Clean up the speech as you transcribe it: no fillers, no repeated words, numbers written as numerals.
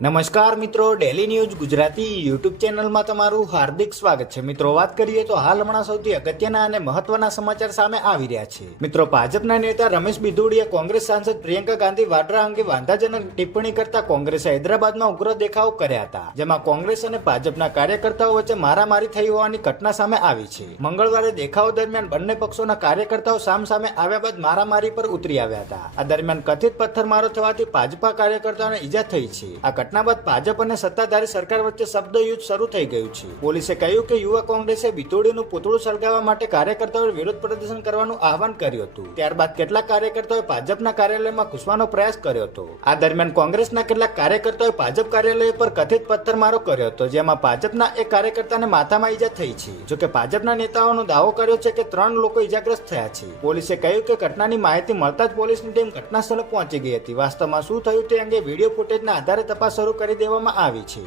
નમસ્કાર મિત્રો, daily news Gujarati YouTube ચેનલમાં તમારું હાર્દિક સ્વાગત છે। મિત્રો, વાત કરીએ તો હાલ હમણાં સૌથી અગત્યના અને મહત્વના સમાચાર સામે આવી રહ્યા છે। મિત્રો, ભાજપના નેતા રમેશ બિધુડીએ કોંગ્રેસ સાંસદ પ્રિયંકા ગાંધી વાડ્રા અંગે વાંધાજનક ટિપ્પણી કરતા કોંગ્રેસે હૈદરાબાદમાં ઉગ્ર દેખાવો કર્યા હતા, જેમાં કોંગ્રેસ અને ભાજપના કાર્યકર્તાઓ વચ્ચે મારામારી થઈ હોવાની ઘટના સામે આવી છે। મંગળવારે દેખાવો દરમિયાન બંને પક્ષોના કાર્યકર્તાઓ સામસામે આવ્યા બાદ મારામારી પર ઉતરી આવ્યા હતા। આ દરમિયાન કથિત પથ્થરમારો થવાથી ભાજપા કાર્યકર્તાઓને ઈજા થઈ છે। આ ઘટના બાદ ભાજપ અને સત્તાધારી સરકાર વચ્ચે શબ્દ યુદ્ધ શરૂ થઈ ગયું છે। પોલીસે કહ્યું કે યુવા કોંગ્રેસે બિધુડીનું પૂતળું સળગાવવા માટે કાર્યકર્તાઓએ વિરોધ પ્રદર્શન કરવાનું આહવાન કર્યું હતું। ત્યારબાદ કેટલાક કાર્યકર્તાઓએ ભાજપના કાર્યાલયમાં ઘૂસવાનો પ્રયાસ કર્યો હતો। આ દરમિયાન કોંગ્રેસના કેટલાક કાર્યકર્તાઓએ ભાજપ કાર્યાલય પર કથિત પથ્થરમારો કર્યો હતો, જેમાં ભાજપના એક કાર્યકર્તાને માથામાં ઈજા થઈ છે। જોકે ભાજપના નેતાઓનો દાવો કર્યો છે કે 3 લોકો ઈજાગ્રસ્ત થયા છે। પોલીસે કહ્યું કે ઘટનાની માહિતી મળતા જ પોલીસની ટીમ ઘટના સ્થળે પહોંચી ગઈ હતી। વાસ્તવમાં શું થયું તે અંગે વિડીયો ફૂટેજના આધારે તપાસ શરૂ કરી દેવામાં આવી છે।